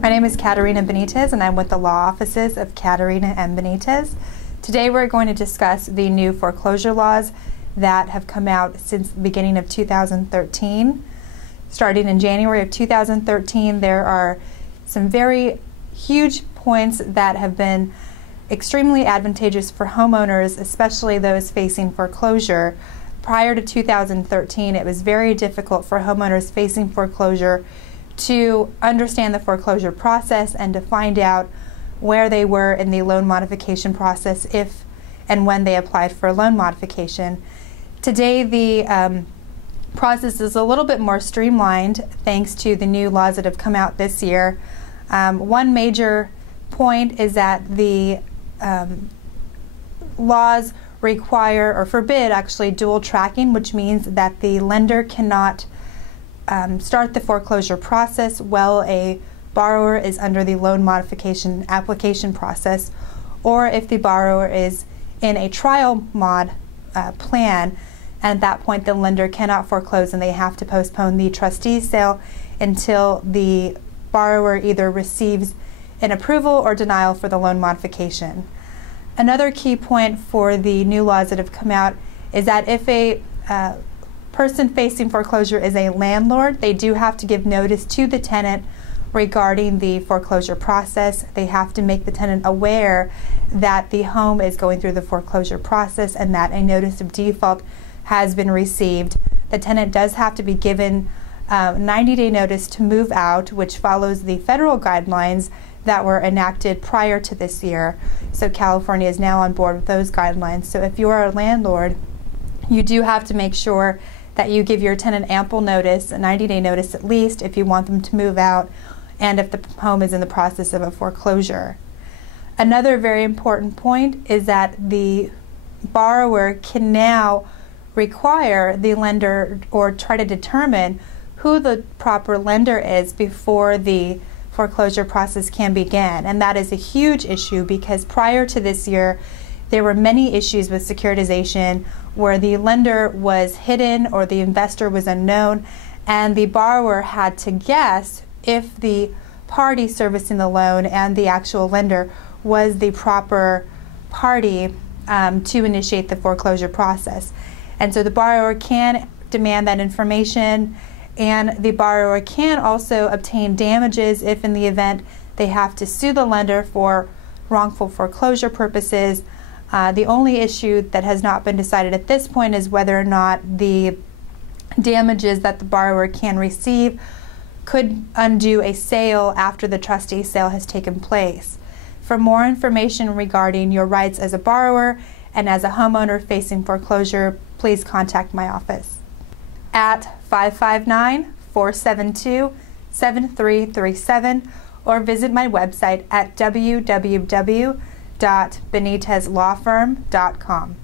My name is Catarina Benitez and I'm with the law offices of Catarina and Benitez. Today we're going to discuss the new foreclosure laws that have come out since the beginning of 2013. Starting in January of 2013, there are some very huge points that have been extremely advantageous for homeowners, especially those facing foreclosure. Prior to 2013, it was very difficult for homeowners facing foreclosure to understand the foreclosure process and to find out where they were in the loan modification process if and when they applied for a loan modification. Today the process is a little bit more streamlined thanks to the new laws that have come out this year. One major point is that the laws require or forbid actually dual tracking, which means that the lender cannot start the foreclosure process while a borrower is under the loan modification application process, or if the borrower is in a trial mod plan, and at that point the lender cannot foreclose and they have to postpone the trustee's sale until the borrower either receives an approval or denial for the loan modification. Another key point for the new laws that have come out is that if a person facing foreclosure is a landlord, they do have to give notice to the tenant regarding the foreclosure process. They have to make the tenant aware that the home is going through the foreclosure process and that a notice of default has been received. The tenant does have to be given 90-day notice to move out, which follows the federal guidelines that were enacted prior to this year. So California is now on board with those guidelines. So if you are a landlord, you do have to make sure that you give your tenant ample notice, a 90-day notice at least, if you want them to move out and if the home is in the process of a foreclosure. Another very important point is that the borrower can now require the lender or try to determine who the proper lender is before the foreclosure process can begin. And that is a huge issue because prior to this year, there were many issues with securitization where the lender was hidden or the investor was unknown, and the borrower had to guess if the party servicing the loan and the actual lender was the proper party to initiate the foreclosure process. And so the borrower can demand that information, and the borrower can also obtain damages if in the event they have to sue the lender for wrongful foreclosure purposes. The only issue that has not been decided at this point is whether or not the damages that the borrower can receive could undo a sale after the trustee sale has taken place. For more information regarding your rights as a borrower and as a homeowner facing foreclosure, please contact my office at 559-472-7337 or visit my website at www.benitezlawfirm.com.